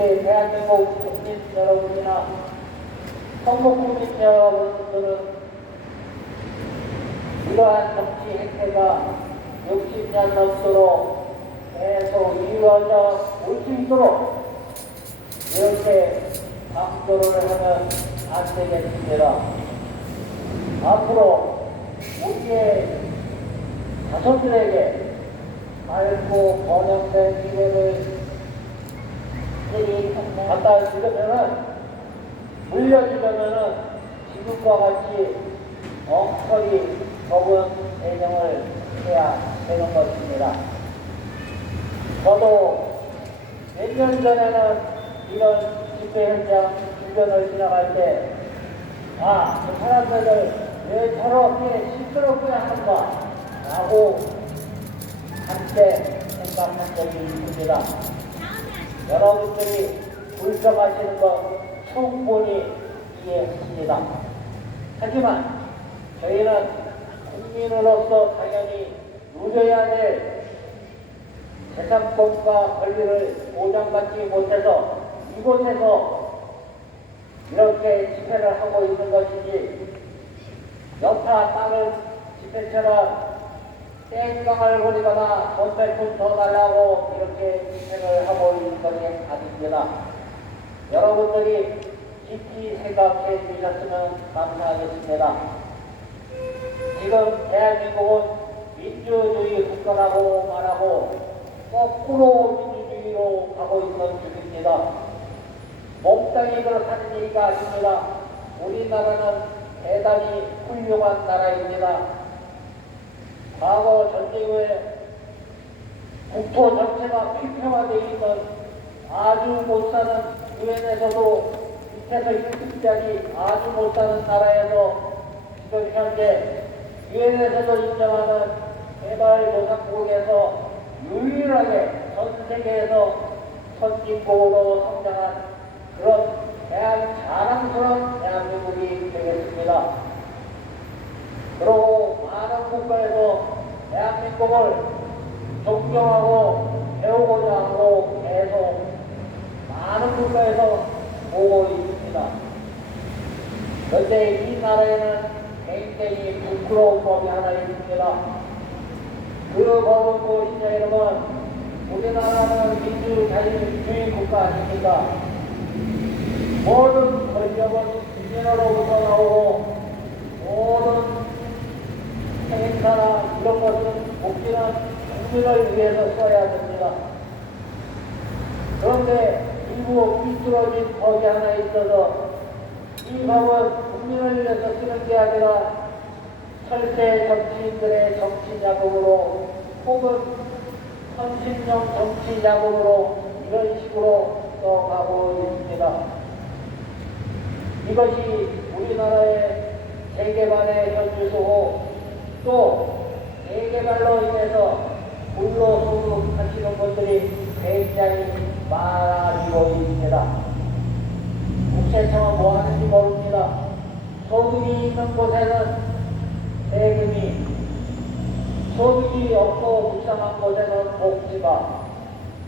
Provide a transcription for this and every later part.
대한민국 국민 여러분이나 한국 국민 여러분들은 이러한 정치 행태가 60년 넘도록 계속 이루어져 올 수 있도록 이렇게 강조를 하면 안 되겠습니다. 앞으로 우리의 자손들에게 밝고 번영된 미래를 갖다 주려면은, 물려주려면은 지금과 같이 엉터리 적은 대응을 해야 되는 것입니다. 저도 몇 년 전에는 이런 집회 현장 주변을 지나갈 때, 그 사람들을 왜 저렇게 시끄럽게 하는가 라고 한때 생각한 적이 있습니다. 여러분들이 불평하시는 것 충분히 이해했습니다. 하지만 저희는 국민으로서 당연히 누려야 될 재산권과 권리를 보장받지 못해서 이곳에서 이렇게 집회를 하고 있는 것이지, 여타 다른 집회처럼 땡깡을 부리거나 돈백푼 더 달라고 이렇게 집회를 하고 있는 것이 아닙니다. 여러분들이 깊이 생각해 주셨으면 감사하겠습니다. 지금 대한민국은 민주주의 국가라고 말하고 거꾸로 민주주의로 가고 있는 중입니다. 몽땅이 그렇다는 얘기가 아닙니다. 우리나라는 대단히 훌륭한 나라입니다. 과거 전쟁 후에 국토 전체가 피폐화되어 있는 아주 못 사는, 유엔에서도 밑에서 1등짜리 아주 못 사는 나라에서 지금 현재 유엔에서도 인정하는 개발도상국에서 유일하게 전 세계에서 선진국으로 성장한 그런 자랑스러운 대한민국이 되겠습니다. 그리고 많은 국가에서 대한민국을 존경하고 배우고자 하고 계속 많은 국가에서 보고 있습니다. 그런데 이 나라에는 굉장히 부끄러운 법이 하나 있습니다. 그 법은 무엇이냐 여러분, 우리나라는 민주자유주의 국가 아닙니까? 모든 권력은 국민으로부터 나오고 모든 행사나 이런 것은 국민은 국민을 위해서 써야 됩니다. 그런데 일부 삐뚤어진 법이 하나 있어서 이 법은 국민을 위해서 쓰는 게 아니라 철새 정치인들의 정치 자금으로 혹은 선심용 정치 자금으로 이런 식으로 써가고 있습니다. 이것이 우리나라의 재개발의 현주소고, 또 재개발로 인해서 불로소득하시는 분들이 굉장히 많아지고 있습니다. 국세청은 뭐 하는지 모릅니다. 소득이 있는 곳에는 세금이, 소득이 없고 불쌍한 곳에는 복지가,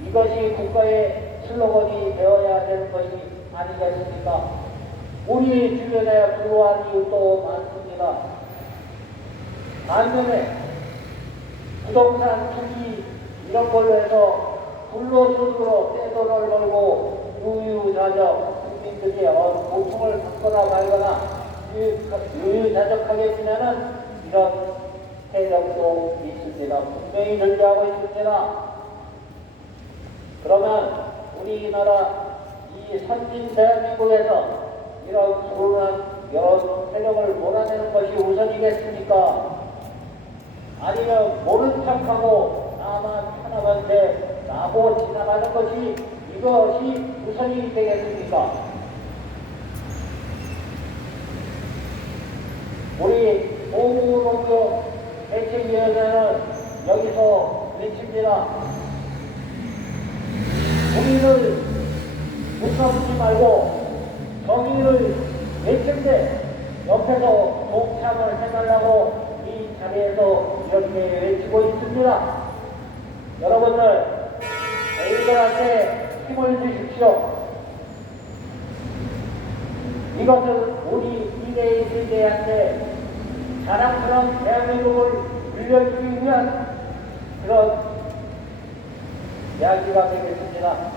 이것이 국가의 슬로건이 되어야 되는 것이 아니겠습니까? 우리 주변에 불우한 이유도 많습니다. 반면에 부동산 투기 이런 걸로 해서 불로소득으로 떼돈을 벌고 유유자적 국민들이 고통을 받거나 말거나 유유자적하게 지내는 이런 세력도 있습니다. 분명히 존재하고 있습니다. 그러면 우리나라 이 선진 대한민국에서 이런 불운한 여러 세력을 몰아내는 것이 우선이겠습니까? 아니면 모른 척하고 나만 하나만테 나고 지나가는 것이 이것이 우선이 되겠습니까? 우리 보건농業대책위원회는 여기서 외칩니다. 우리를 무서우지 말고 정의를 외칠 옆에서 동참을 해달라고 이 자리에서 이렇게 외치고 있습니다. 여러분들, 저희들한테 힘을 주십시오. 이것은 우리 미래의 세대한테 자랑스러운 대한민국을 물려주기 위한 그런 이야기가 되겠습니다.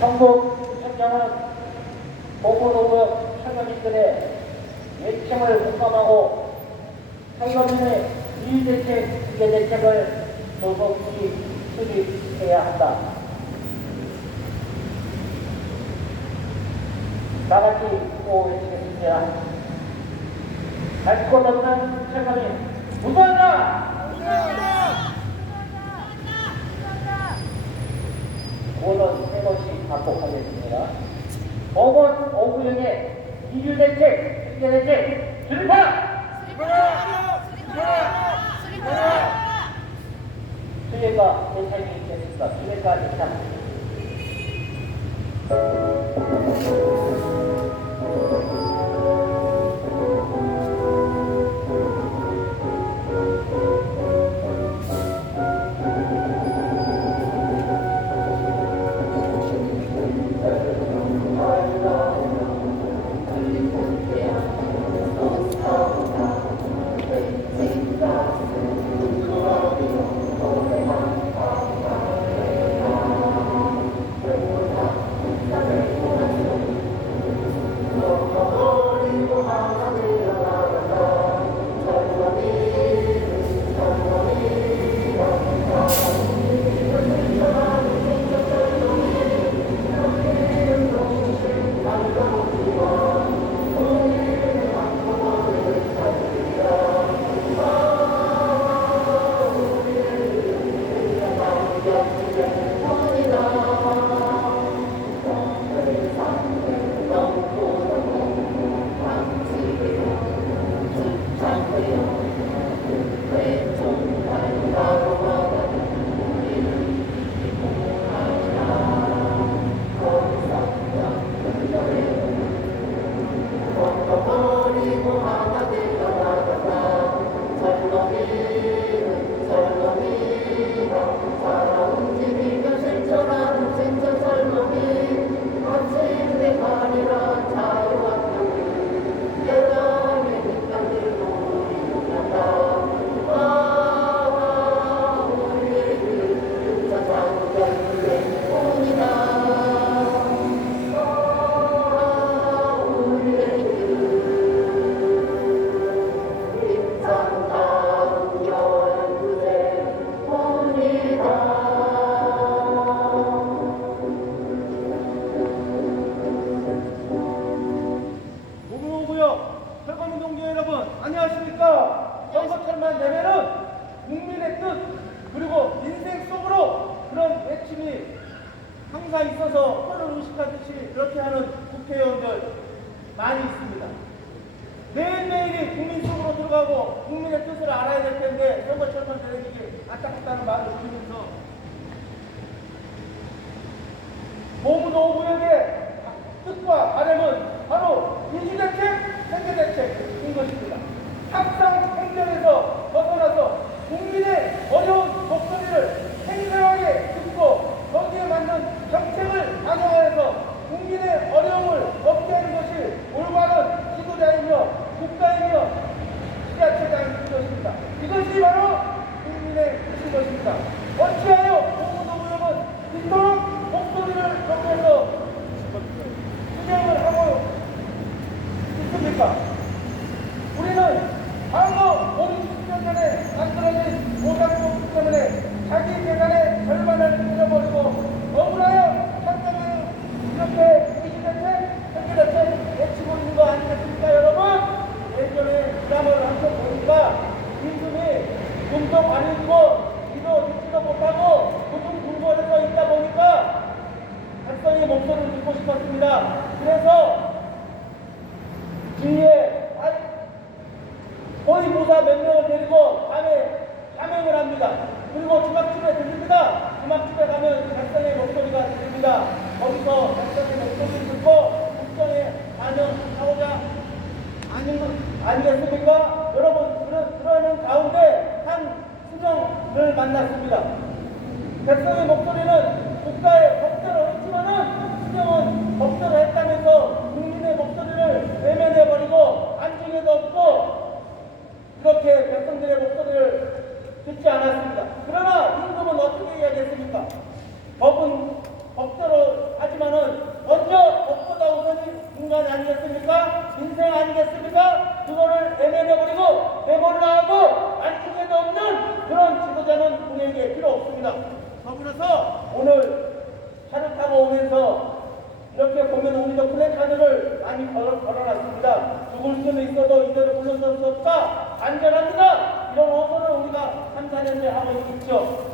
정부청장은 보건노조 청년들의 예청을 공감하고 청년인의 이주대책, 기계대책을 조속히 수립해야 한다. 다같이 또 외치겠습니다. 갈 곳 없는 청년인 무너라! 고는 새것이 반복하겠습니다. 보건 5구역의 이주대책, 기계대책 수립하라! 수혜가 대책이 있겠습니다. 수혜가 대책. 철거운동계 여러분 안녕하십니까? 선거철만 되면은 국민의 뜻 그리고 인생 속으로 그런 외침이 항상 있어서 혀를 의식하듯이 그렇게 하는 국회의원들 많이 있습니다. 매일매일이 국민 속으로 들어가고 국민의 뜻을 알아야 될 텐데 선거철만 되는 게 안타깝다는 말을 드리면서 보문오구역의 뜻과 바람은 바로 이주대책, 생계대책인 것입니다. 합상 행정에서 벗어나서 국민의 어려운 목소리를 생생하게 듣고 거기에 맞는 정책을 반영하여서 국민의 어려움을 없게 하는 것이 올바른 지도자이며 국가이며 지자체장인 것입니다. 이것이 바로 국민의 뜻인 것입니다. 어찌하여 보문오구역은 이토록 목소리를 높여서 수행을 하고 있습니까? 우리는 과거 50년 전에 만들어진 모장국 때문에 자기 재산의 절반을 잃어버리고 억울하여 현장에 이렇게 이주대책, 생계대책 외치고 있는 거 아니겠습니까 여러분? 예전에 드라마를 한편 보니까 임금이 용돈 안 읽고 기도 듣지도 못하고 고중분고해서 있다 보니까 백성의 목소리를 듣고 싶었습니다. 그래서 주위에 호위무사 몇 명을 데리고 밤에 사명을 합니다. 그리고 주막집에 들립니다. 주막집에 가면 백성의 목소리가 들립니다. 거기서 백성의 목소리를 듣고 국정에 반영하고자 아니겠습니까? 여러분 그러는 가운데 한 수정을 만났습니다. 백성의 목소리는 국가의 법대로 분명한 법대로 했다면서 국민의 목소리를 외면해버리고 안중에도 없고 이렇게 백성들의 목소리를 듣지 않았습니다. 그러나 임금은 어떻게 해야겠습니까? 법은 법대로 하지만은 먼저 법보다 우선이 인간 아니겠습니까? 인생 아니겠습니까? 그거를 외면해버리고 내몰라 하고 안중에도 없는 그런 지도자는 우리에게 필요 없습니다. 더불어서 오늘 차를 타고 오면서 이렇게 보면 우리가 플래카드를 많이 걸어놨습니다. 죽을 수는 있어도 이대로 물러설 수 없다. 안전합니다. 이런 호소를 우리가 3, 4년째 하고 있죠.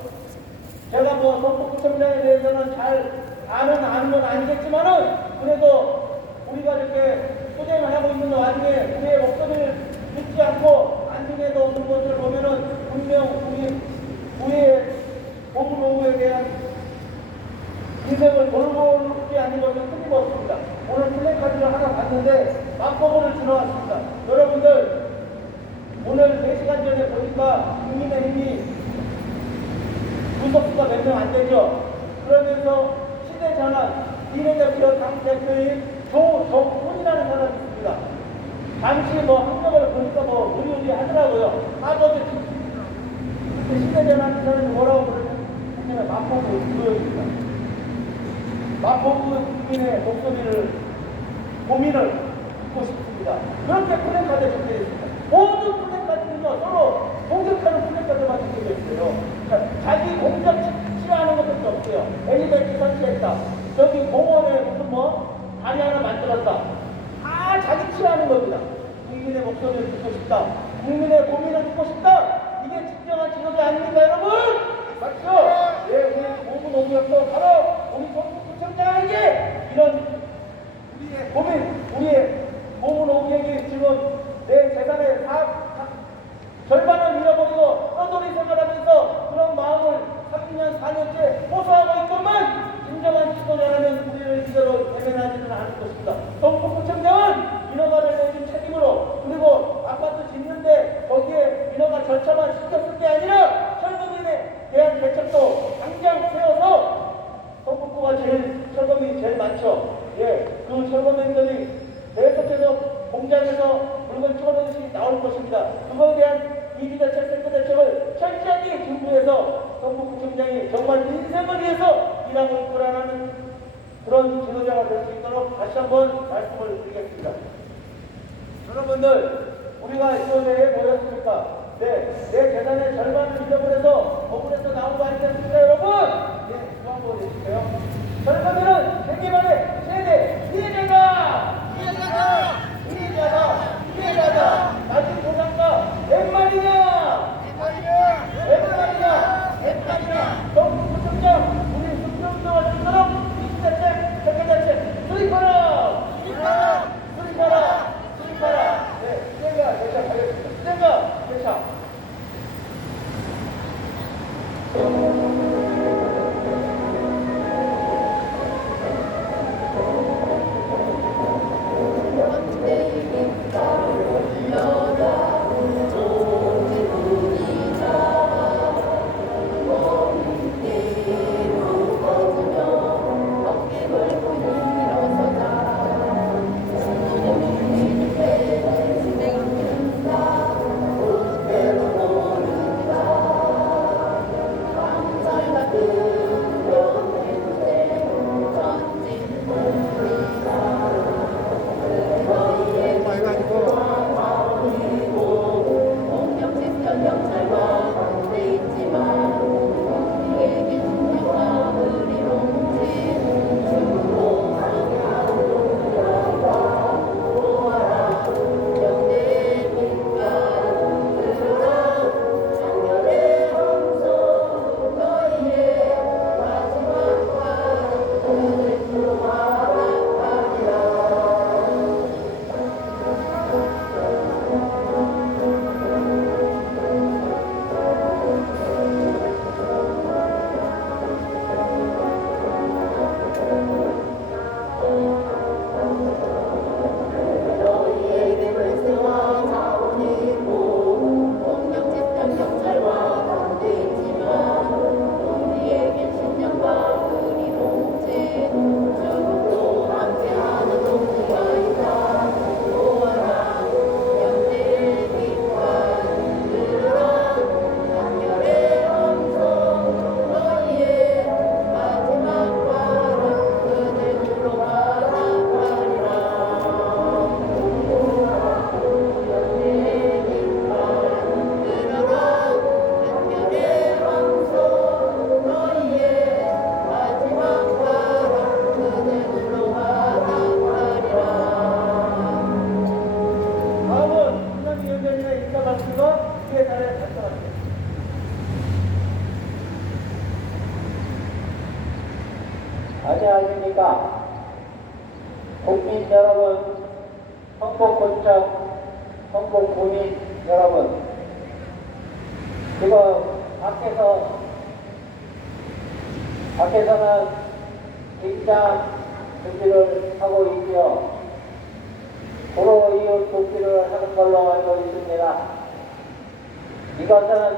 제가 뭐 서포구청장에 대해서는 잘 아는 건 아니겠지만은 그래도 우리가 이렇게 소재를 하고 있는 와중에 우리의 목소리를 듣지 않고 안중에도 없는 것을 보면은 분명 우리의 고부노구에 대한 인생을 돌보지 않는 것은 틀림없습니다. 오늘 플래카드를 하나 봤는데 마포구를 지나왔습니다. 여러분들 오늘 4시간 전에 보니까 국민의힘이 구속수가 몇 명 안 되죠. 그러면서 시대전환 비례대표 당대표인 조훈이라는 사람이 있습니다. 잠시 뭐 학력을 보니까 뭐 의료지 하더라고요. 하버드 그때 시대전환 사람이 뭐라고 그러냐면 마포구 의료입니다. 마포구 국민의 목소리를 고민을 듣고 싶습니다. 그렇게 플래카드에 적혀 있습니다. 모든 플래카드는요 서로 공격하는 플래카드만 적혀 있어요. 자기 공격 싫어하는 것밖에 없어요. 엘리베이터 설치했다. 저기 공원에 무슨 뭐 다리 하나 만들었다. 다 자기 싫어하는 겁니다. 국민의 목소리를 듣고 싶다. 국민의 고민을 듣고 싶다. 이게 진정한 지도자 아닙니까 여러분? 맞죠? 예, 우리 고부노구였고 바로 우리 정부구청장에게 이런 우리의 고민, 우리의 고부노구에게 지금 내 재산의 절반을 잃어버리고 떠돌이 생활하면서 그런 마음을 3년, 4년째 호소하고 있건만 진정한 지도자라면 우리를 이대로 대면하지는 않을 것입니다. 정부구청장은 민허가를 내준 책임으로 그리고 아파트 짓는데 거기에 민허가 절차만 시켰을 게 아니라 철거민에 대한 대책도 당장 세워서 성북구가 철거민이 제일 많죠. 예, 그 철거민들이 계속해서 공장에서 물건 찍어내듯이 나올 것입니다. 그거에 대한 이주대책, 세부대책을 철저하게 준비해서 성북구청장이 정말 인생을 위해서 일하고 있구나라는 그런 지도자가 될 수 있도록 다시 한번 말씀을 드리겠습니다. 여러분들, 우리가 이번에 모였습니까? 네, 내 재산의 절반을 잃어버려서 억울해서 나온 거 아니겠습니까, 여러분? 네, 그 한번 해주세요. 절반은 세계만의 세대 피해자다! 피해자다! 낮은 보상가 몇 마리냐? 정부구청장 우리 수평동을 주도록 이주대책, 세계대책 수립하라! 네, 수행가 개착하겠습니다. 수행가 개착. 안녕하십니까. 국민 여러분, 성북군청, 성북구민 여러분, 지금 밖에서는 긴장 준비를 하고 있고요. 불호 이웃 돕기를 하는 걸로 알고 있습니다. 이것은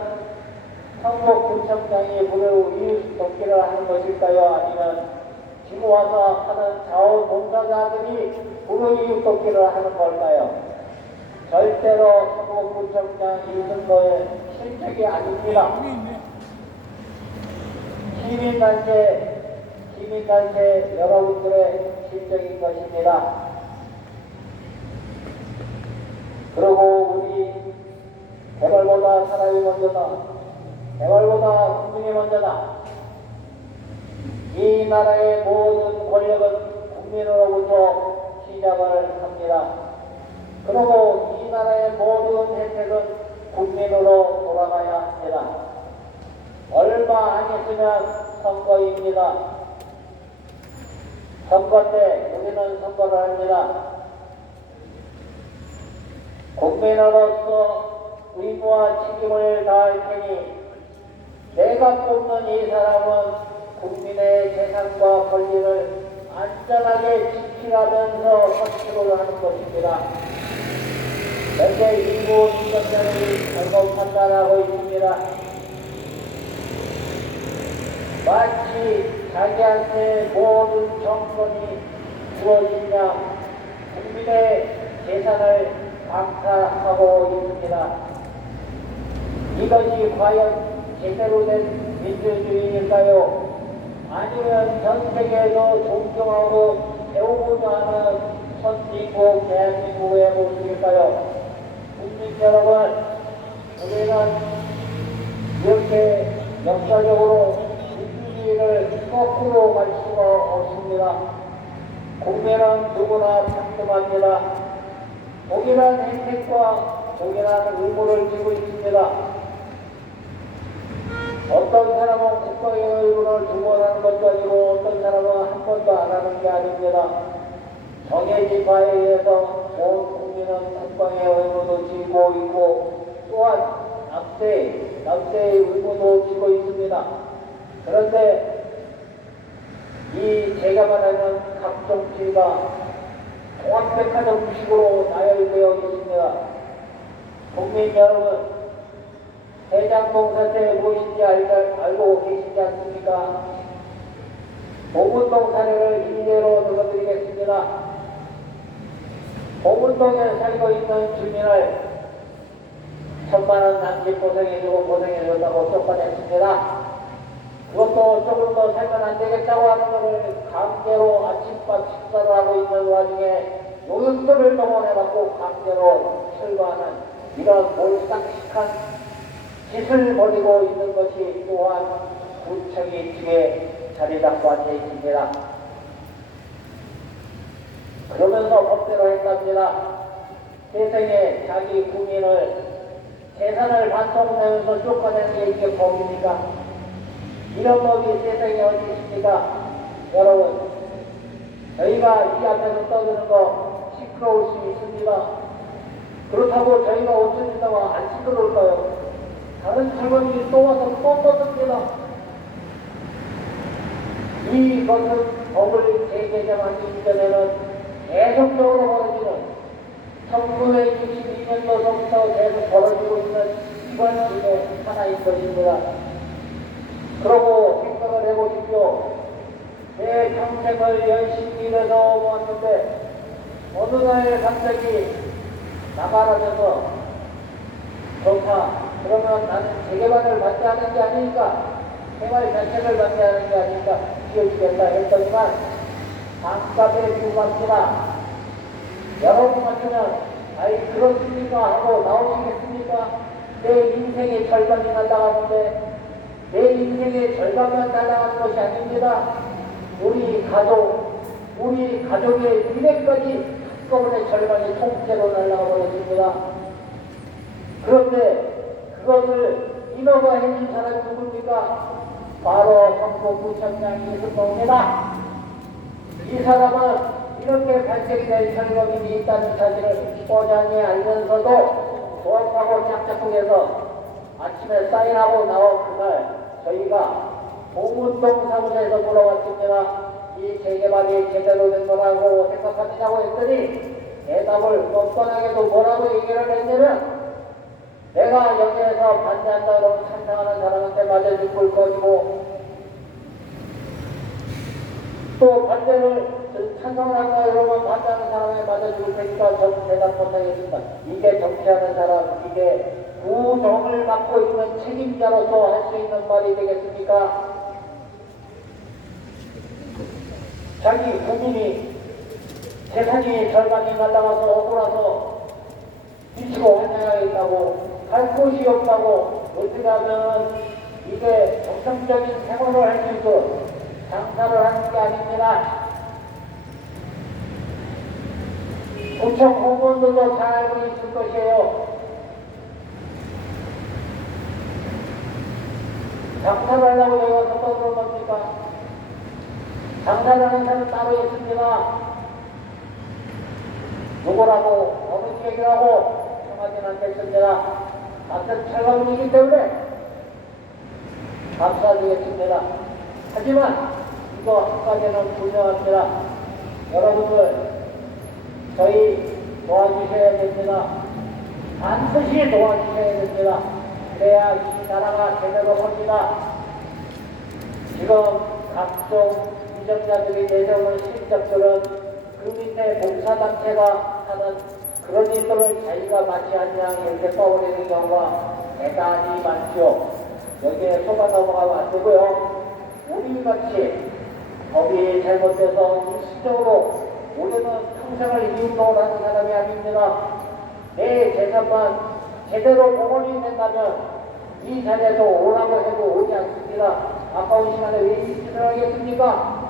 성북구청장이 불호 이웃 돕기를 하는 것일까요? 아니면 지금 와서 하는 자원봉사자들이 불호 이웃 돕기를 하는 걸까요? 절대로 성북구청장 이승도의 실책이 아닙니다. 시민단체 여러분들의 실적인 것입니다. 그리고 우리 개발보다 사람이 먼저다. 개발보다 국민이 먼저다. 이 나라의 모든 권력은 국민으로부터 시작을 합니다. 그리고 이 나라의 모든 혜택은 국민으로 돌아가야 합니다. 얼마 안 있으면 선거입니다. 선거 때 우리는 선거를 합니다. 국민으로서 의무와 책임을 다할 테니 내가 뽑는 이 사람은 국민의 재산과 권리를 안전하게 지키라면서 선출을 하는 것입니다. 현재 일부 인권자들이 잘못 판단하고 있습니다. 마치 자기한테 모든 정권이 주어지냐 국민의 재산을 강탈하고 있습니다. 이것이 과연 제대로 된 민주주의일까요? 아니면 전 세계에서 존경하고 배우고자 하는 선진국 대한민국의 모습일까요? 국민 여러분, 우리는 이렇게 역사적으로 민주주의를 거꾸로 갈 수가 없습니다. 국민은 누구나 평등합니다. 동일한 혜택과 동일한 의무를 지고 있습니다. 어떤 사람은 국가의 의무를 두 번 하는 것도 아니고 어떤 사람은 한 번도 안 하는 게 아닙니다. 정해진 바에 의해서 온 국민은 국방의 의무도 지고 있고 또한 납세의 의무도 지고 있습니다. 그런데 이 제가 말하는 각종 피해가 통합백화점식으로 나열되어 있습니다. 국민 여러분, 대장동 사태 무엇인지 알고 계시지 않습니까? 보문동 사례를 이대로 들어드리겠습니다. 보문동에 살고 있는 주민을 1,000만원 남짓 고생해줬다고 쫓아냈습니다. 그것도 조금 더 살면 안 되겠다고 하는 것을 강제로 아침밥 식사를 하고 있는 와중에 노릇들을 동원해갖고 강제로 철거하는 이런 몰상식한 짓을 벌이고 있는 것이 또한 구청이 뒤에 자리 잡고 앉아 있습니다. 그러면서 법대로 했답니다. 세상에 자기 국민을 재산을 반송하면서 쫓아내는 게 이게 법입니까? 이런 법이 세상에 어디 있습니까? 여러분, 저희가 이 앞에서 떠드는 거 시끄러울 수 있습니다. 그렇다고 저희가 없어진다고 안 시끄러울까요? 다른 젊은이들이 또 와서 또 떠듭니다. 이것은 법을 재개정하기 이전에는 계속적으로 벌어지는 1962년도서부터 계속 벌어지고 있는 이번 중에 하나인 것입니다. 그러고 생각을 해보십시오. 내 평생을 열심히 일해서 모았는데 어느 날 갑자기 나가라면서 좋다. 그러면 나는 재개발을 반대하는 게 아니니까 생활 자체를 반대하는 게 아니니까 지어주겠다 했더니만 반값에 부합니다. 여러분 같으면 아이 그렇습니까 하고 나오시겠습니까? 내 인생의 절반이 날아가는데 내 인생의 절반만 날아가는 것이 아닙니다. 우리 가족의 미래까지 한꺼번에 절반이 통째로 날아가 버렸습니다. 그런데 그것을 인허가 해준 사람이 누굽니까? 바로 성북구청장이 있을 겁니다. 이 사람은 이렇게 발색이 된 철거민이 있다는 사실을 뽀얀히 알면서도 조합하고 짝짝꿍해서 아침에 사인하고 나온 그날 저희가 봉문동 사무소에서 물어봤습니다. 이 재개발이 제대로 된 거라고 생각하느냐고 했더니 대답을 뻔뻔하게도 뭐라고 얘기를 했냐면 내가 여기에서 반대한다 그러면 찬성하는 사람한테 맞아줄 걸 거지고 또 반대를 찬성을 한다 그러면 반대하는 사람에 맞아줄 테니까 저는 대답 못하겠습니다. 이게 정치하는 사람, 이게 구정을 맡고 있는 책임자로서 할 수 있는 말이 되겠습니까? 자기 국민이 재산이 절반이 날라가서 억울해서 뒤치고 환영하겠다고 할 곳이 없다고 어떻게 하면 이게 정상적인 생활을 할 수 있고 장사를 하는 게 아닙니다. 구청 공무원들도 잘 알고 있을 것이에요. 장사를 하려고 여기 와서 떠들어 봅니까? 장사를 하는 사람은 따로 있습니다. 누구라고 어느 지역이라고 정하지는 않겠습니다. 같은 철거분이기 때문에 감사드리겠습니다. 하지만 이거 한 가지는 분명합니다. 여러분들 저희 도와주셔야 됩니다. 반드시 도와주셔야 됩니다. 그래야 이 나라가 제대로 섭니다. 지금 각종 유정자들이 내세우는 실적들은 그 밑에 봉사단체가 하는 그런 일들을 자기가 마치 한 양 이렇게 써버리는 경우가 대단히 많죠. 여기에 속아 넘어가면 안 되고요. 우리같이 법이 잘못돼서 일시적으로 우리는 평생을 이웃노를 하는 사람이 아닙니다. 내 재산만 제대로 복원이 된다면 이 자리에서 오라고 해도 오지 않습니다. 아까운 시간에 왜 일찍을 하겠습니까?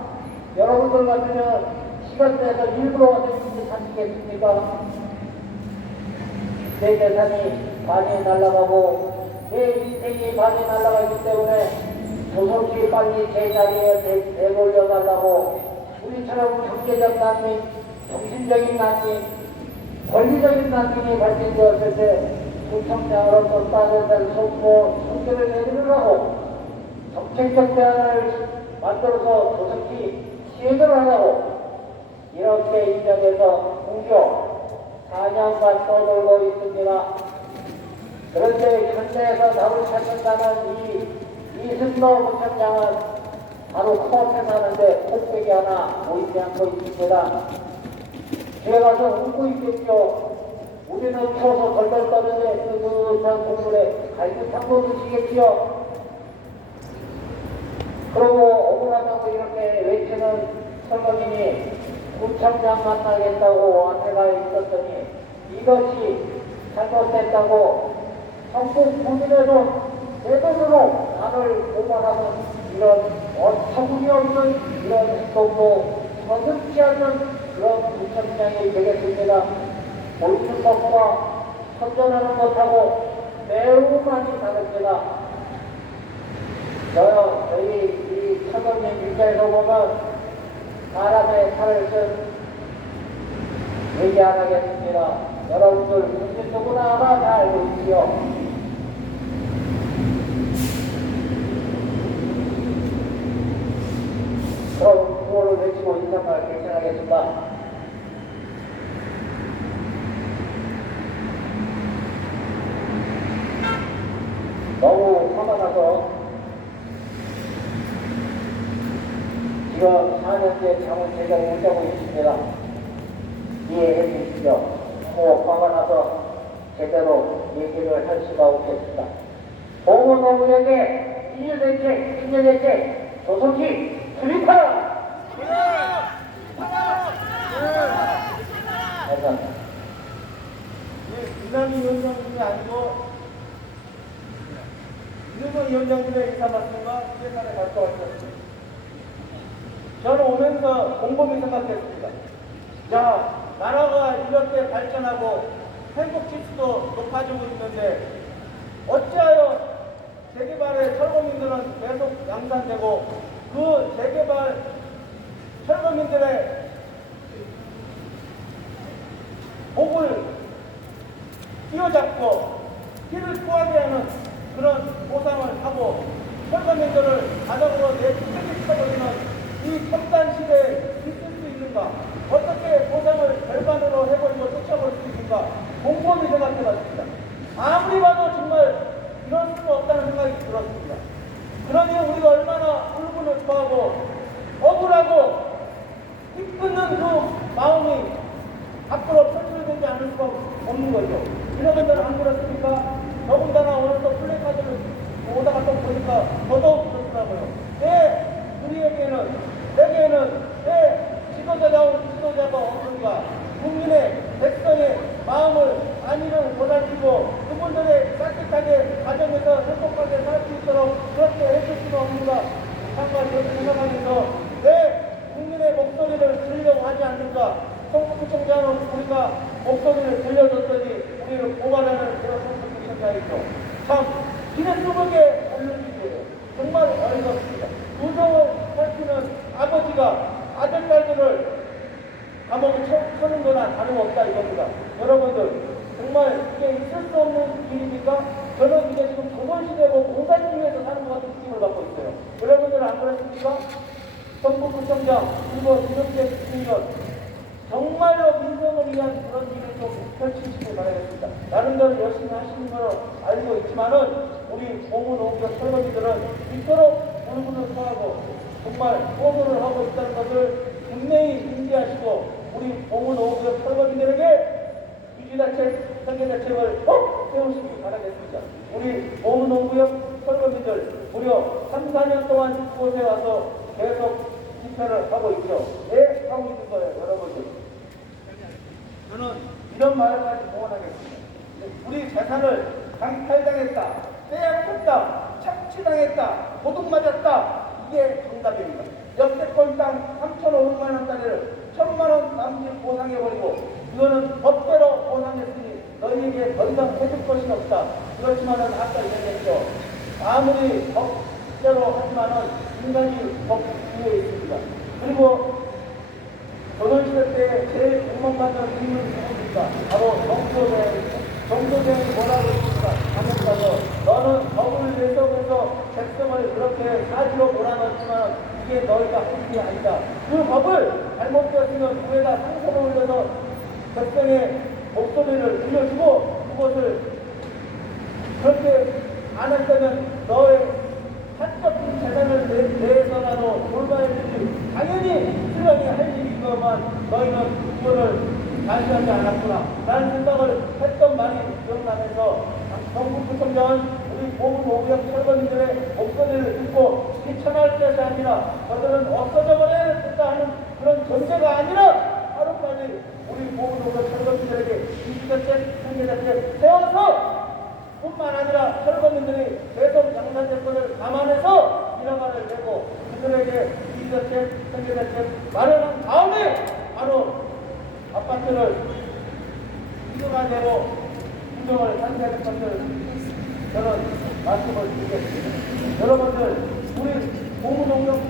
여러분들 같으면 시간 내서 일부러 와서 일찍 하시겠습니까? 내 재산이 많이 날아가고 내 인생이 많이 날아가기 때문에 조속히 빨리 제자리에 되돌려달라고 우리처럼 경제적 난민, 정신적인 난민, 권리적인 난민이 발생되었을 때 구청장으로서 따뜻한 성결을 내리려고 정책적 대안을 만들어서 조속히 시행을 하라고 이렇게 임명해서 무려 4년간 떠돌고 있습니다. 그런데 현대에서 답을 찾는다는 이승로 구청장은 바로 코앞에 사는데 꼭대기 하나 보이지 않고 있습니다. 집에 가서 웃고 있겠죠. 우리는 추워서 덜덜 떠는데 뜨뜻한 국물에 갈비탕도 드시겠지요. 그러고 억울하다고 이렇게 외치는 선거민이 구청장 만나겠다고 앞에가 있었더니 이것이 잘못됐다고 전국 국민의 돈, 내 돈으로 나를 고발하는 이런 어처구니 없는 이런 행동도 서슴지 않는 그런 구청장이 되겠습니다. 보이는 것과 선전하는 것하고 매우 많이 다릅니다. 저희 이 천원님 입장에서 보면 사람의 살을 쓴 얘기 안 하겠습니다. 여러분들 국민 누구나 아마 다 알고 있지요. 그럼 구호를 외치고 인사말 개천하겠습니다. 너무 화가 나서 지금 4년째 잠을 제대로 못 자고 있습니다. 이해해 주십시오. 너무 화가 나서 제대로 얘기를 할 수가 없겠습니다. 보건노무역의 인류대책, 인류대책 조속히 수립하라! 감사합니다. 이남희 위원장님이 아니고 윤석열 위원장님의 인사 말씀과 시간에 발표하셨습니다. 저는 오면서 곰곰이 생각했습니다. 자, 나라가 이렇게 발전하고 행복 지수도 높아지고 있는데 어찌하여 재개발의 철거민들은 계속 양산되고 그 재개발 철거민들의 목을 휘어잡고 피를 토하게 하는 그런 보상을 하고 철거민들을 바닥으로 내쫓겨버리는 이 첨단 시대에 있을 수 있는가? 어떻게 보상을 절반으로 해버리고 쫓아볼 수 있는가? 곰곰이 생각해봤습니다. 아무리 봐도 정말 이럴 수 없다는 생각이 들었습니다. 그러니 우리가 얼마나 울분을 토하고 억울하고 힘끊는 그 마음이 앞으로 표출되지 않을 수가 없는 거죠. 여러분들은 안 그렇습니까? 더군다나 오늘 또 플래카드를 오다가 또 보니까 더더욱 그렇더라고요. 내게는 내 지도자가 없는가? 국민의 백성의 마음을 안위를 보살피고 그분들의 따뜻하게 가정에서 행복하게 살 수 있도록 그렇게 해줄 수는 없는가? 참가 저도 생각하면서 내 국민의 목소리를 들으려고 하지 않는가? 성북구청장은 우리가 목소리를 들려줬더니 우리를 고발하는 그런 성북구청장이죠. 참 기대수목에 올려주세요. 정말 어이가 없습니다. 무서워 살피는 아버지가 아들, 딸들을 감옥에 쳐는 거나 다름없다 이겁니다. 여러분들 정말 이게 있을 수 없는 일입니까? 저는 이게 지금 조선시대고 공산주의에서 사는 것 같은 느낌을 받고 있어요. 여러분들은 안 그렇습니까? 성북구청장 그리고 이렇게 국민은 정말로 민생을 위한 그런 일을 좀 펼치시길 바라겠습니다. 나름대로 열심히 하시는 걸 알고 있지만은 우리 공무 농경 철거지들은 이토록 울분을 토하고 정말 호소를 하고 있다는 것을 분명히 인지하시고 우리 공무 농경 철거지들에게 유지자책, 설계자책을 꼭 세우시기 바라겠습니다. 우리 공무 농경 철거지들 무려 3, 4년 동안 이곳에 와서 계속 집회를 하고 있죠. 왜 하고 있는 거예요, 여러분들? 저는 이런 말까지 공언하겠습니다. 우리 재산을 강탈당했다, 빼앗겼다, 착취당했다, 도둑 맞았다. 이게 정답입니다. 역세권 땅 3,500만 원짜리를 1,000만 원 남짓 보상해버리고 이거는 법대로 보상했으니 너희에게 더 이상 해줄 것이 없다. 그렇지만은 아까 얘기했죠. 아무리 법대로 하지만은 인간이 법 위에 있습니다. 그리고 조선시대 때 제일 공망받는 인물이 누굽니까? 바로 정조대이 뭐라고 했습니까? 하면서 너는 법을 내세워서 백성을 그렇게 사지로 몰아넣지만 이게 너희가 할 일이 아니다. 그 법을 잘못되었으면 위에다 상소를 올려서 백성의 목소리를 들려주고 그것을 그렇게 안 했다면 너의 사적인 재산을 내서라도 돌봐야 되지 당연히 수령이 할 일이지만 너희는 그거를 다시하지 않았구나 라는 생각을 했던 말이 기억나면서 성북구청장은 우리 고문500 철거민들의 목소리를 듣고 귀천할 것이 아니라 저들은 없어져 버려야 된다 하는 그런 전제가 아니라 하루까지 우리 고문500 철거민들에게 이주자책, 상계자책 세워서 뿐만 아니라 철거민들이 계속 양산재권을 감안해서 일화만을 내고 그들에게 이주자책, 상계자책 마련한 다음에 바로 아파트를 이주가대로 운영을 상세할 것을 저는 말씀을 드리겠습니다. 여러분들 우리 고무농경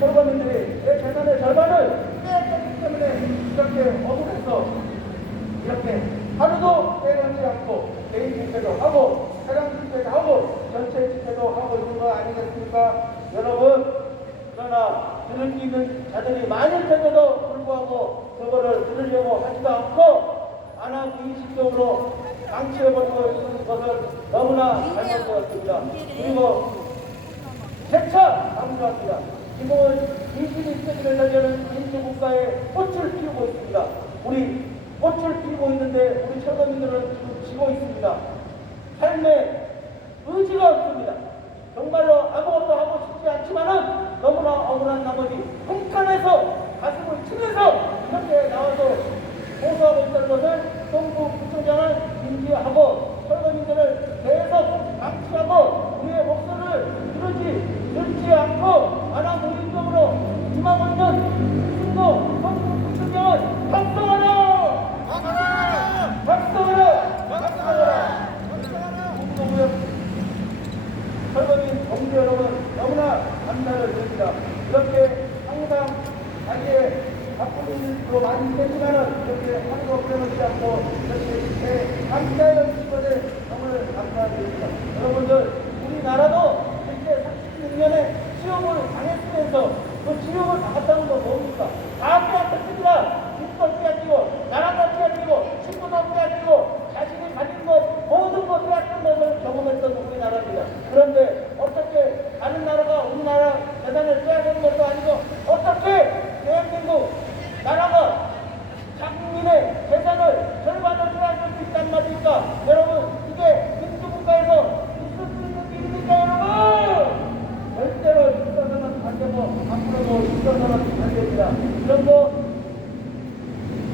철거민들이 내 재산의 절반을 빼앗겼기 때문에 이렇게 억울해서 이렇게 하루도 빼놓지 않고 개인 집회도 하고 사장 집회도 하고 전체 집회도 하고 있는 거 아니겠습니까? 여러분 그러나 들을 수 있는 자들이 많을 텐데도 불구하고 그거를 들으려고 하지도 않고 안 하고 인식적으로 방치해버리고 있는 것은 너무나 잘못되었습니다. 그리고 재차 강조합니다. 지금은 21세기를 살려는 민주국가에 꽃을 피우고 있습니다. 우리 꽃을 피우고 있는데 우리 철거민들은 지금 지고 있습니다. 삶에 의지가 없습니다. 정말로 아무것도 하고 싶지 않지만은 너무나 억울한 나머지 한칸에서 가슴을 치면서 이렇게 나와서 호소하고 있다는 것을 성북구청장을 인지하고 철거민들을 계속 방치하고 우리의 목소리를 듣지 않고 안하무인적으로 임하고 있는 승도 성북구청장은 박수하라! 박수하라! 박수하라! 철거민 동지 여러분 너무나 감사를 드립니다. 이렇게 항상 자기의 있겠지만은 이렇게 하루도 빼놓지 않고 이렇게 각자의 시간에 정말 감사드립니다. 여러분들 우리나라도 이렇게 36년의 지옥을 당했으면서 그 지옥을 당했다는 건 뭡니까? 다 빼앗겼습니다. 집도 빼앗기고 나라도 빼앗기고 친구도 빼앗기고 자신이 가진 것 모든 것 빼앗긴 것을 경험했던 우리나라입니다. 그런데 어떻게 다른 나라가 우리나라 재산을 빼앗는 것도 아니고 어떻게 대한민국 나라가 자국민의 재산을 절반을 빼앗을 수 있단 말입니까? 여러분 이게 민주국가에서 있을 수 있는 일입니까 여러분? 절대로 있어서는 안 되고 앞으로도 있어서는 안 됩니다. 이런 거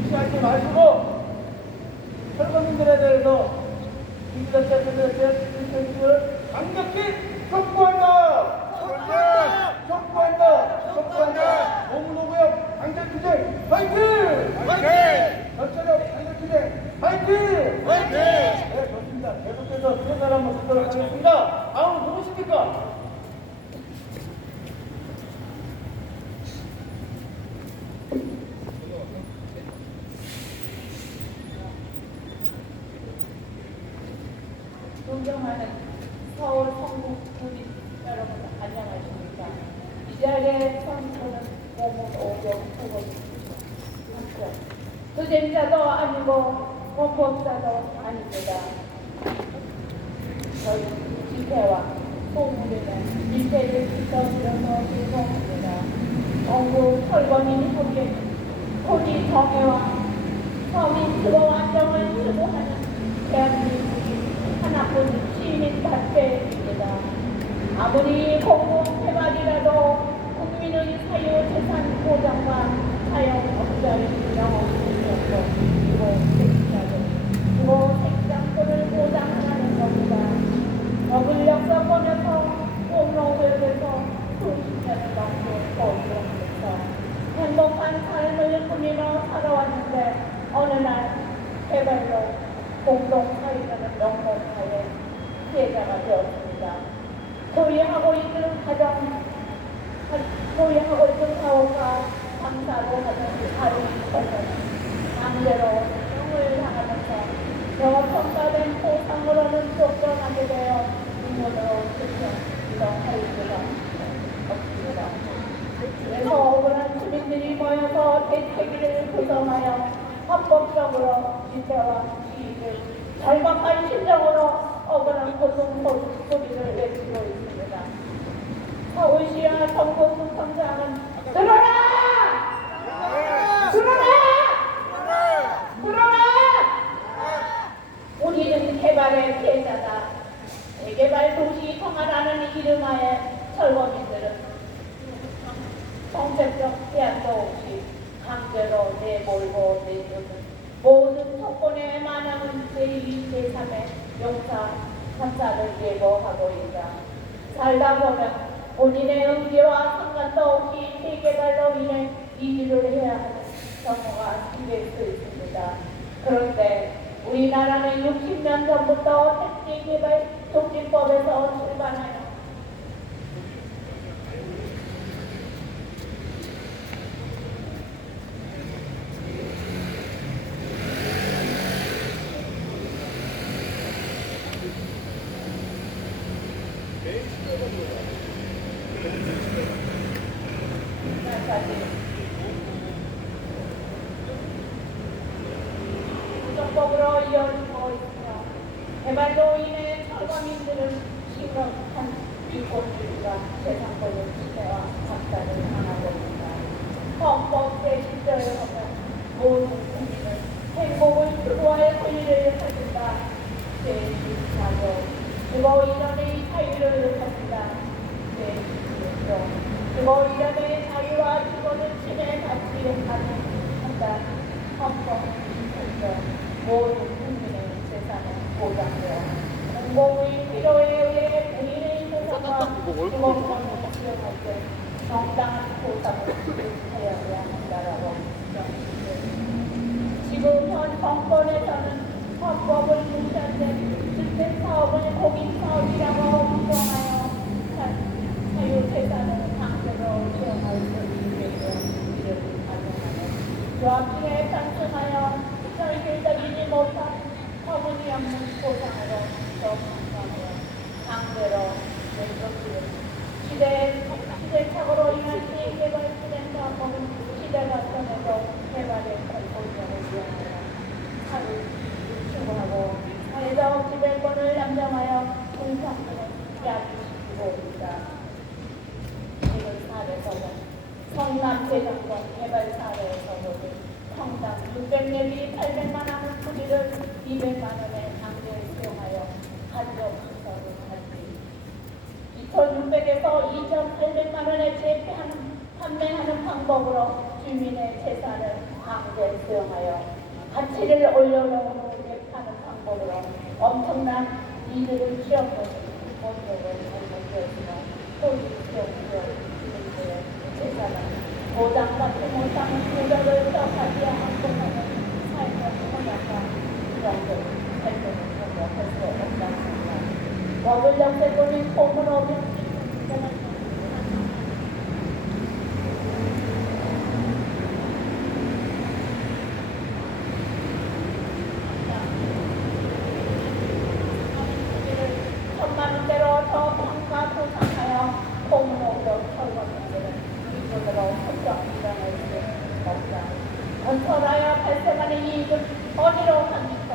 무시하지 마시고 철거민들에 대해서 김기덕자들을 강력히 촉구한다! 촉구한다! 노무노무역 강제투쟁 파이팅! 전체적 강제투쟁 파이팅! 네, 좋습니다. 계속해서 수행을 한번 듣도록 하겠습니다. 다음 누구십니까? 존경하는 서울 성북 주민 여러분 안녕하십니까? 이 자리에 선 저는 오경 후보입니다. 투쟁자도 아니고 범법자도 아닙니다. 저희 집회와 소문에는 일대를 지켜드려서 죄송합니다. 정부 철거민 협회 토지 정의와 서민 주거 안정을 추구하는 대한민국이 하나뿐 시민단체입니다. 아무리 공공개발이라도 국민의 사유재산 보장과 사용업자의 영업권을 주고 생장권을 보장하는 겁니다. 적을 역사권에서 공로회에서 수십 년을 넘게 거주하면서 행복한 삶을 꾸미며 살아왔는데 어느 날 개발로 공동사회라는 명목하에 피해자가 되었습니다. 소유하고 있는 사업과 장사로 하는 가족들은 강제로 형을 당하면서 평가된 보상으로는 쫓겨나게 되어 인문으로 이동할 수가 없습니다. 그래서 억울한 시민들이 모여서 대책위를 구성하여 합법적으로 집회와 시위를 절박한 심정으로 억울한 고통 소리를 외치고 있습니다. 서울시와 정부수청장은 들어라! 들어라! 들어라! 우리는 개발의 피해자다. 재개발 도시 평화라는 이름하에 철거민들은 정책적 제한도 없이 강제로 내몰고 내주는 모든 조건에 만한 제2, 제3의 용사, 산사를 예고하고 있다. 살다 보면 본인의 의지와 상관도 없이 재개발로 인해 이주를 해야 하는 경우가 생길 수 있습니다. 그런데 우리나라는 60년 전부터 택지개발 촉진법에서 출발하여 부정법으로 이어지고 있으며 개발로 인해 철거민들은 심각한 유권주의와 재산권의 침해와 박탈을 당하고 있다. 헌법 제10조에 보면 모든 국민은 행복을 추구할 권리를 가진다. 제14조 주거 이전의 자유를 가진다. 제16조 주거 이전의 자유와 주거는 침해받지 한다. 헌법 27조 모든 국민의 재산은 보장되어 공공의 필요에 의해 본인의 재산과 주거권을 수용할 때 정당한 보상을 지급해야 한다라고 주장했습니다. 지금 현 정권에서는 헌법을 무시한 채 주택사업을 공인사업이라고 규정하여 사유재산을 강제로 수용할 수 있게 이를 가정하는 조합중에 편승하여 저희를 이기지 못한 터무니없는 보상으로 또 감사하여 강대로 시대착오로 인한 세계개발 진행 사업은 시대가 전에도 개발의 권고력을 이용하여 사를 추구하고 사회적 지배권을 남용하여 분상들을 야기시키고 있다. 지금 사례에서는 성남대장동 개발사회에서는 평당 600내지 800만 원 투기를 200만 원에 강제로 수용하여 가족 시설을 할때 2,600에서 2,800만 원에 판매하는 방법으로 주민의 재산을 강제 수용하여 가치를 올려놓게 파는 방법으로 엄청난 이득을 취한 것이 원칙을 잘못되었으며 소유 수용으로 주민들의 재산을 보장받지 못하는 구조를 떠나지 않고는 삶의 혼합과 불안을 발전을 전혀 할 수 없다. 법을 역세권이 폼으로 명시되는 천만 원대로 더 평가 보상하여 폼으로 철거하는 이쪽으로 설정 일어날 수 없다. 건설하여 발생하는 이익은 어디로 갑니까?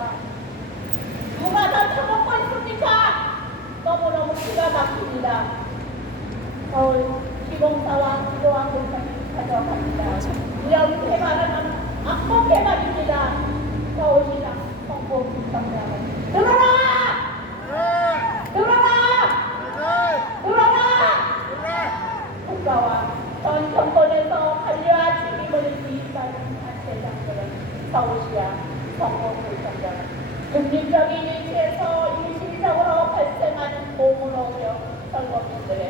누가 다 처먹고 있습니까? 너무너무 기가 막힙니다. 서울 시공사와 기도한 공사를 가져갑니다. 이런 개발은 악몽 개발입니다. 서울시장 홍보 부장장은 들어라! 국가와 전 정권에서 관리와 책임을 지휘하는 단체장들은 서울시와 성공부장장은 독립적인 위치에서 일시적으로 발생하는 공무노력 설거지들의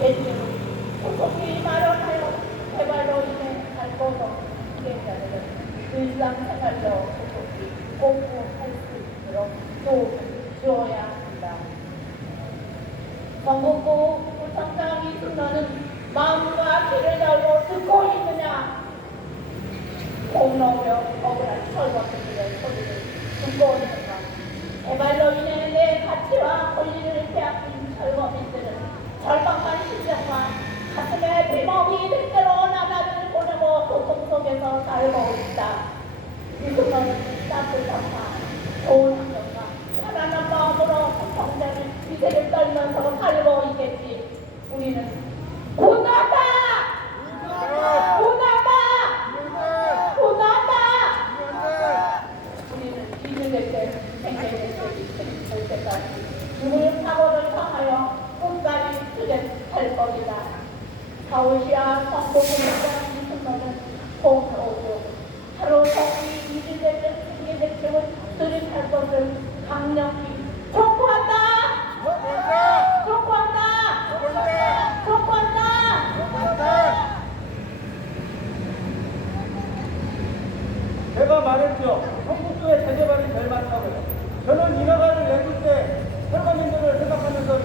예지를 소속히 마련하여 개발로 인해 살고도 피해자들은 일상생활로 소속히 공부할 수 있도록 도움을 주어야 합니다. 전국구 구청장 이순러는 마음과 귀를 열고 듣고 있느냐? 공로력 억울한 설거지들의 소리를 듣고 있는가? 개발로 인해 내 가치와 권리를 빼앗긴 철거민들은 절박한 심정과 가슴에 비몽이 들 대로 나라를 보내고 고통 속에서 살고 있다. 이순러는 따뜻함과 좋은 환경과 편안한 마음으로 평생을 기세를 떨면서 살고 있겠지. 우리는 고난다! 우리는 이들의 때 생계의 될 때까지 죽을 사고를 당하여 끝까지 수련할 겁니다. 서울시와 성북구청장 이순러는 공로로 하루 종일 이들의 생계 대책을 수립할 것을 강력히 촉구한다! 제가 말했죠. 성북구의 재개발이 제일 많다고요. 저는 인허가를 내줄 때 철거민들을 생각하면서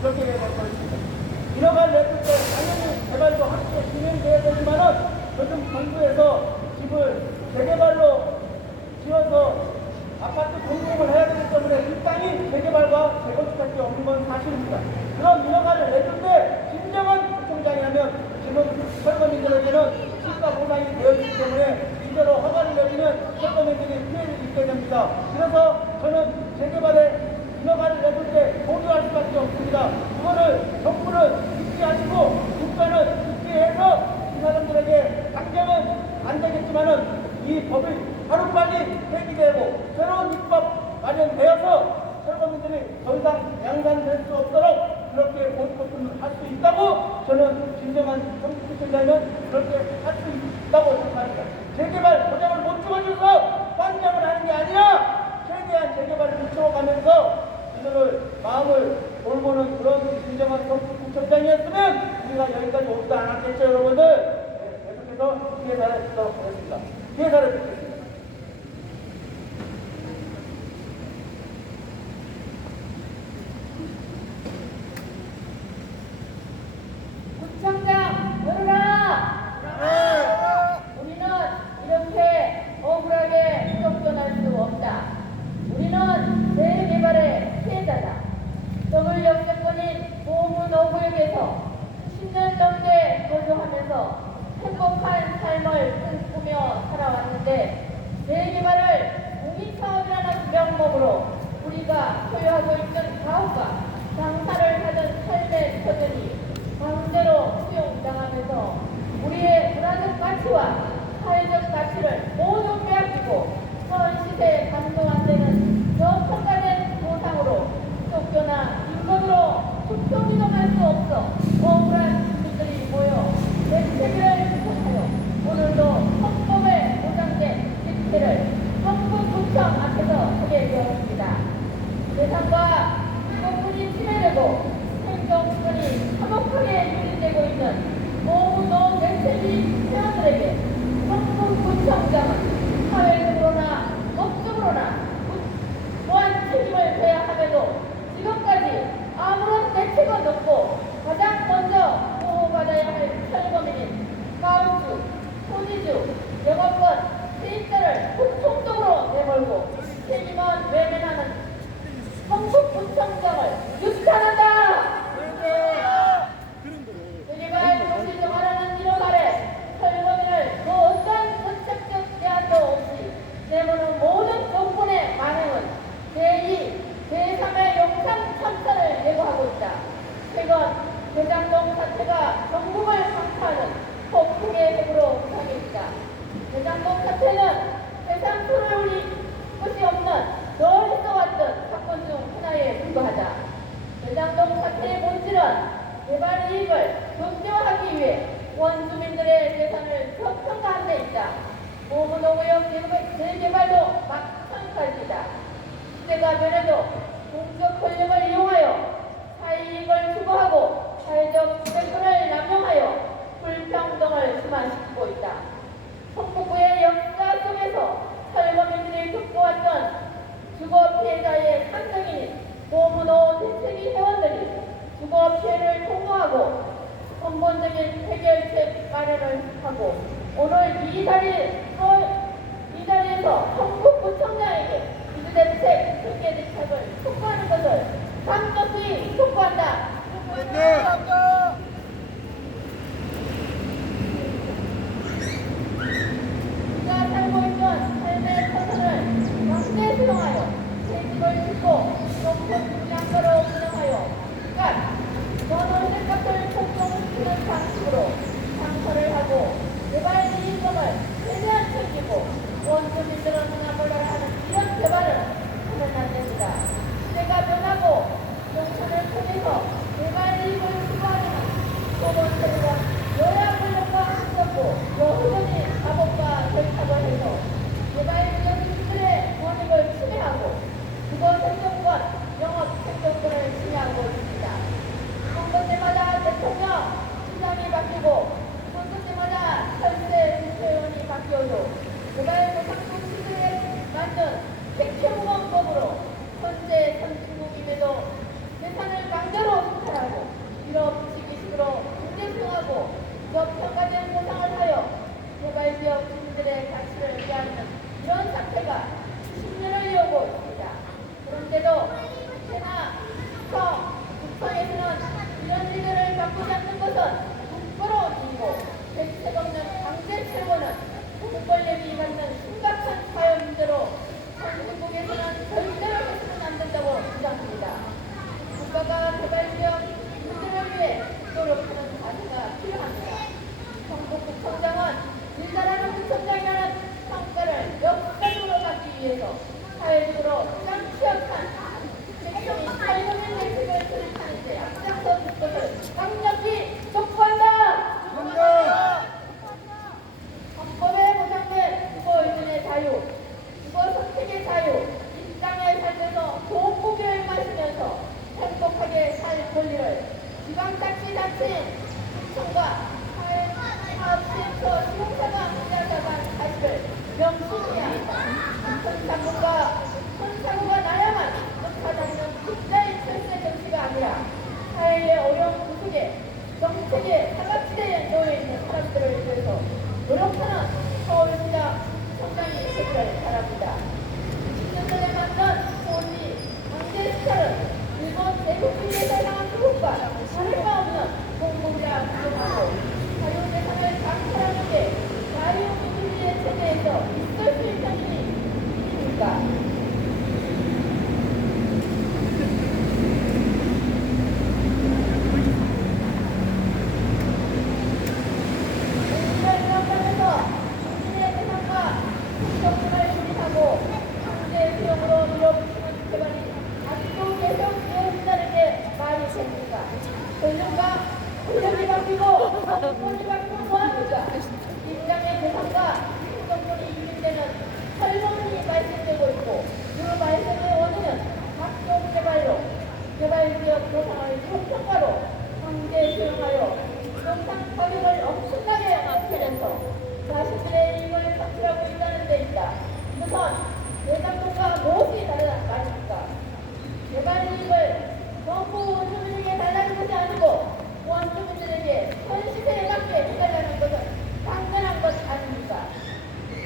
그렇게 얘기했습니다. 인허가를 내줄 때 당연히 개발도 함께 진행돼야 되지만은 요즘 정부에서 집을 재개발로 지어서 아파트 공급을 해야 되기 때문에 이 땅이 재개발과 재건축할 게 없는 건 사실입니다. 그런 인허가를 내줄 때 진정한 구청장이라면 지금 철거민들에게는 시가 보상이 되어 있기 때문에 이대로 허가를 내주면 철거민들이 피해를 입게 됩니다. 그래서 저는 재개발에 인허가를 내줄 때 보류할 수밖에 없습니다. 그거를 정부는 잊지 않고 국가는 잊지 해서 이 사람들에게 당장은 안 되겠지만은 이 법이 하루빨리 폐기되고 새로운 입법 마련되어서 철거민들이 더 이상 양산될 수 없도록 그렇게 보수를 할 수 있다고 저는 진정한 정부구청장이면 그렇게 할 수 있다고 생각합니다. 재개발 보장을 못 주어줘서 반장을 하는 게 아니라 최대한 재개발을 늦춰가면서 이들을 마음을 돌보는 그런 진정한 정부구청장이었으면 우리가 여기까지 오지도 않았겠죠, 여러분들. 네, 계속해서 기회사를 듣도록 하겠습니다. 기회사를 듣겠습니다. 구청장, 들어라! 우리는 이렇게 가운데 재개발을 공익사업이라는 명목으로 우리가 소유하고 있는 가옥과 장사를 하던 삶의 터전이 강제로 수용당하면서 우리의 문화적 가치와 사회적 가치를 모두 빼앗기고 현 시대에 감동 안 되는 저평가된 보상으로 쫓겨나 인권으로 숙성 이동할 수 없어 억울한 시민들이 모여 대책을 구성하여 오늘도 헌법에 보장된 집회를 정부구청 앞에서 하게 되었습니다. 세상과 인권이 침해되고 행정권이 화목하게 유지되고 있는 노무노 대책위 회원들에게 정부구청장은 사회적으로나 법적으로나 무한 책임을 져야 함에도 지금까지 아무런 대책은 없고 가장 먼저 보호받아야 할 철거민인 가옥주, 토지주, 영업권, 세입자를 고통적으로 내몰고 책임은 외면하는 성북구청장을 유탄한다! 재개발 도시 정하라는 이름 아래 철거민을 그 어떤 선택적 제한도 없이 내모는 모든 정권의 만행은 제2, 제3의 용산 참사를 예고하고 있다. 최근 대장동 사태가 전국을 강타하는 폭풍의 핵으로 부상했다. 대장동 사태는 세상 수를 올릴 것이 없는 늘 있어왔던 사건 중 하나에 불과하다. 대장동 사태의 본질은 개발 이익을 극대화하기 위해 원주민들의 재산을 평가한 데 있다. 노무노구역 재개발도 마찬가지다. 시대가 변해도 공적 권력을 이용하여 사이익을 추구하고 사회적 주대권을 남용하여 불평등을 심화시키고 있다. 성북구의 역사 속에서 철거민들이 겪어왔던 주거 피해자의 감정인 노무노 대책위 회원들이 주거 피해를 통보하고 근본적인 해결책 마련을 하고 오늘 이 자리에서 성북구청장에게 이주대책 승계 대책을 촉구하는 것을 강력히 촉구한다. 우리가 살고 있는 삶의 터전을 강제 수용하여 새 집을 짓고 높은 분양가로 운영하여 전월세값을 폭등시키는 방식으로 장사를 하고 개발 이익금을 최대한 챙기고 원주민들은 문화몰라를 하는 이런 개발을 하면 안 됩니다. 시대가 변하고 정권을 통해서 개발 이익을 추구하는 소본 세력은 여야 권력과 합쳤고 여후전이 자본과 결탁을 해서 개발 지역민들의 권익을 침해하고 주거 생존권, 영업 생존권을 침해하고 있습니다. 선거 때마다 대통령, 시장이 바뀌고 선거 때마다 철새 국회의원이 바뀌어도 개발 보상국 시대에 맞는 백혜무방법으로 현재 선진국임에도 재산을 강제로 수탈하고 유럽 시기식으로 국제수용하고 저평가된 보상을 하여 개발지역 주민들의 가치를 빼앗는 이런 사태가 10년을 이어오고 있습니다. 그런데도 세나, 청, 국토에서는 이런 일들을 바꾸지 않는 것은 부끄러운 일이고 대책 없는 강제 철거는 공권력이 갖는 심각한 사회 문제로 선진국에서는 절대로 해서는 안 된다고 주장합니다. 국가가 개발지역 문제를 위해 노력하는 자세가 필요합니다. 성북구청장은 일자라는 구청장이라는 평가를 역사적으로 받기 위해서 사회적으로 가장 취약한 백성이 살고있는 대책을 수립하는데 앞장서 줄 것을 강력히 촉구한다. 헌법에 보장된 주거 의존의 자유, 주거 선택의 자유, 이 땅에 살면서 좋은 고기를 마시면서 행복하게 살 권리를 지방자치단체인 구청과 사업시행처 시공사가 문제자간 사실을 명심해야 한다. 선사고가 나야만 역사장는 국가의 철새 정치가 아니라 사회의 어려운 구속에 정책의 사각지대에 놓여있는 사람들을 위해서 노력하는 서울시장 청장이 되기를 바랍니다. 20년 전에 만난 소리 강제수탈은 일본 대국주의에서 향한 그룹과 다를 바 없는 공공이라 규정하고 자유재산을 강탈하는 게 자유민주주의 체제에서 있을 정말 유리하고 경제 수용으로 밀어붙이는 개발이 아직도 계속 이어진다는 게 말이 됩니까? 권력과 권력이 바뀌고 정권이 바뀌면 뭐합니까? 입장의 대상과 정권이 유린되는 설문이 발생되고 있고 그 발생의 원인은 각종 개발로 개발지역 보상을 초평가로 경제 수용하여 부동산 가격을 엄청나게 높이면서 자신들의 이익을 창출하고 있다는 데 있다. 우선 내장국과 무엇이 다르다 말입니까? 개발 이익을 정부 원주민에게 달라는 것이 아니고 원주민들에게 현실에 맞게 해달라는 것은 당연한 것 아닙니까?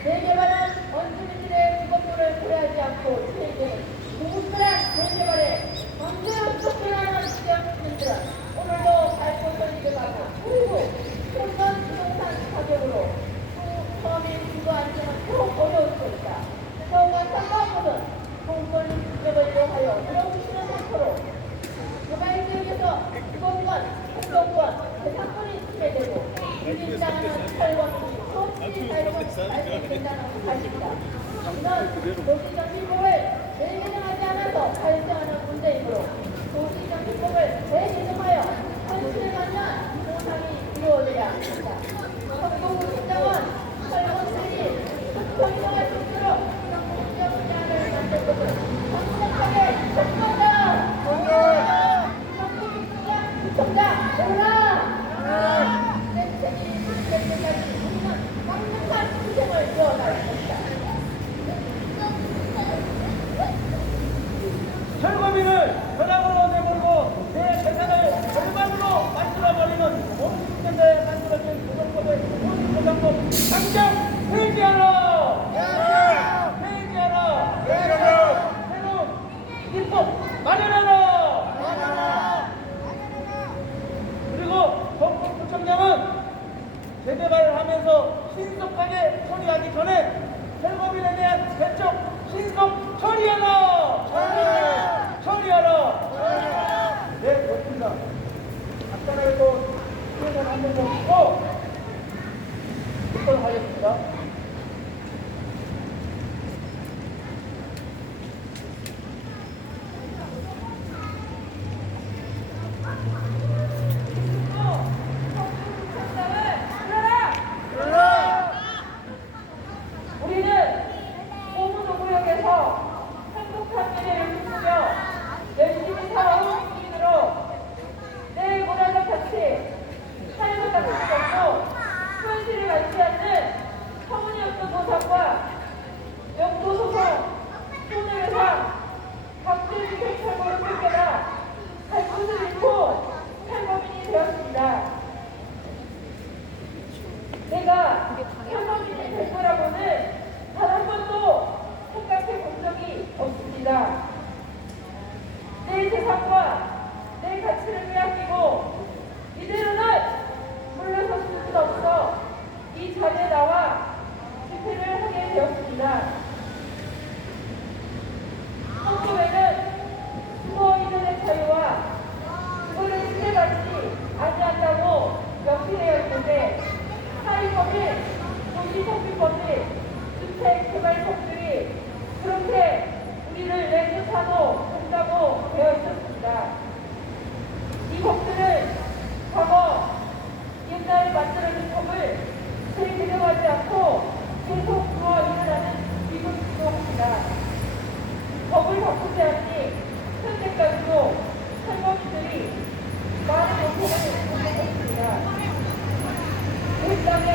재개발은 원주민들의 주거도를 고려하지 않고 진행되는 공급들한 재개발에 강제로 쫓겨나는 지역민들은 오늘도 밟고 떨리게 가고 그리고 손전 부동산 가격으로 서민 주거 안정은 더욱 어려울 것이다. 더욱 안타까운 것은 공권 주택을 이용하여 밀어붙이는 행태로 개발 지역에서 주거권, 행동권, 재산권이 침해되고 유린당하는 철거물이 수없이 발생된다는 사실이다. 이는 도시정비법을 재개정하지 않아서 발생하는 문제이므로 도시정비법을 재개정하여 현실에 맞는 보상이 이루어져야 합니다. 정부 행정은 철거물이 특허이동할 수 있도록 정부적 제한을 만든 것을 강력하게 촉구한다. 구청장 오라! 정책이 수립될 때까지 우리는 강력한 투쟁을 이어갈 것이다. 철거비를 현황으로 내몰고 내 재산을 절반으로 만들어버리는 50년대에 만들어진 고정법의 고정법 당장 폐지하라! 폐지하라! 새로운 입법 마련하라! 그리고 건국구청장은 재개발을 하면서 신속하게 처리하기 전에 철거비에 대한 대책 신속 처리하라! 처리하라! 네, 좋습니다. 아까라도 수행을 한번 보시고 하겠습니다. 우리는 고무도구역에서 행복한 미래를 꿈꾸며 열심히 살아온 국민으로 내 문화적 가치, 삶의 가치를 갖고 현실을 갖지 않는 터무니없는 보상과 영도소송, 손해배상, 강제주택 철거를 뺏겨라 할 곳을 잃고 탈거민이 되었습니다. 내가 탈거민이 될 거라고는 단 한 번도 생각해 본 적이 없습니다. 내 재산과 내 가치를 빼앗기고 이대로는 물러설 수는 없어 이 자리에 나와 집회를 하게 되었습니다. 헌법에는 주거인들의 자유와 그거를 침해받지 아니한다고 명시되어 있는데 사회법이, 도시정비법이, 주택개발법들이 그렇게 우리를 내쫓아도 된다고 되어 있었습니다. 이 법들은 과거 옛날에 만들어진 법을 재개정하지 않고 계속 부어 일어나는 비극이기도 합니다. 법을 바꾸지 않니 현재까지도 탈거민들이 많은 고통을 겪었습니다. 이 땅에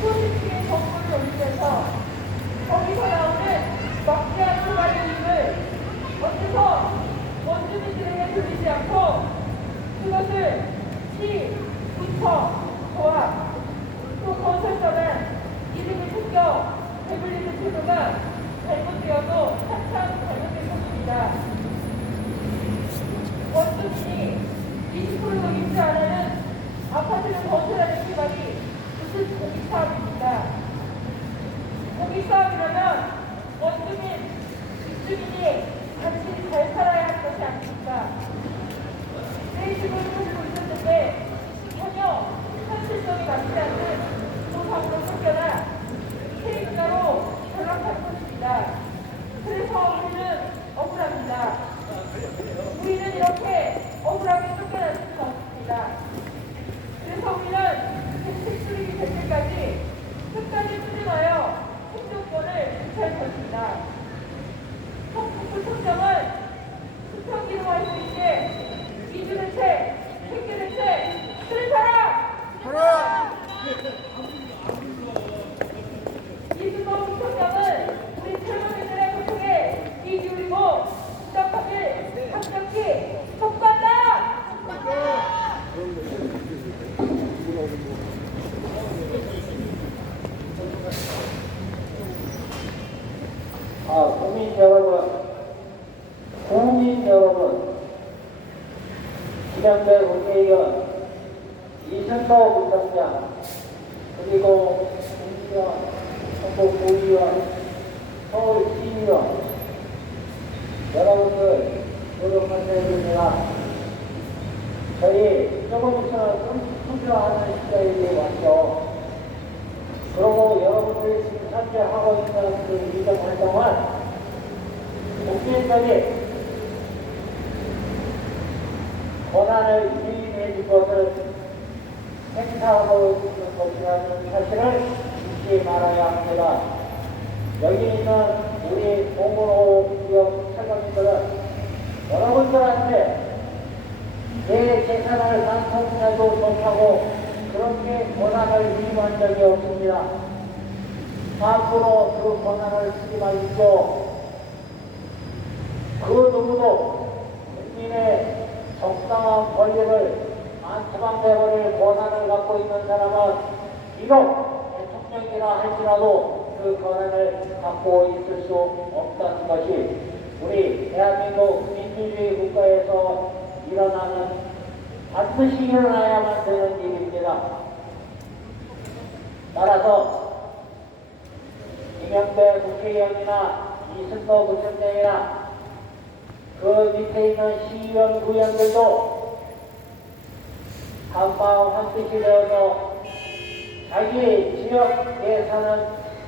수십개의 정부를 올리면서 거기서 나오는 막대한 소가의 이익을 어디서 원주민들에게 돌리지 않고 그것을 시, 구청, 조합, 또 건설사는 이득을 챙겨 배불리는 태도가 잘못되어도 한참 잘못된 것입니다. 원주민이 20%도 있지 않은 아파트를 건설하는 기반이 무슨 공익사업입니까? 공익사업이라면 원주민, 입주민이 같이 잘 살아야 할 것이 아닙니까? 내 집을 가지고 있었는데 전혀 현실성이 맞지 않는 보상으로 쫓겨나 세입자로 국민 여러분, 김영배 국회의원, 이승도 부총장, 그리고 국회의원, 전북구의원, 서울시의원, 여러분들 모두 감사드립니다. 저희 조금 있으면 투표하는 시간이 왔죠. 그리고 여러분들이 지금 현재 하고 있는 그 이전 활동은 국민들이 권한을 위임해 줄 것을 행사하고 있는 것이라는 사실을 잊지 말아야 합니다. 여기 있는 우리 공무로 지역 살림들은 여러분들한테 내 재산을 난통해도 못하고 그렇게 권한을 위임한 적이 없습니다. 함부로 그 권한을 쓰지 마십시오. 그 누구도 국민의 적당한 권리를 안처방해버릴 권한을 갖고 있는 사람은 비록 대통령이라 할지라도 그 권한을 갖고 있을 수 없다는 것이 우리 대한민국 민주주의 국가에서 반드시 일어나야만 되는 일입니다. 따라서 김영배 국회의원이나 이승도 부총장이나 그 밑에 있는 시의원, 구의원들도 한마음 한뜻이 되어서 자기 지역에 사는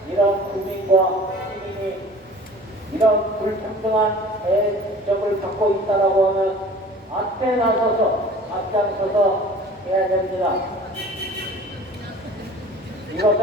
이런 국민과 시민이 이런 불평등한 대접을 받고 있다라고 하면 앞에 나서서 앞장서서 해야 됩니다. 이것을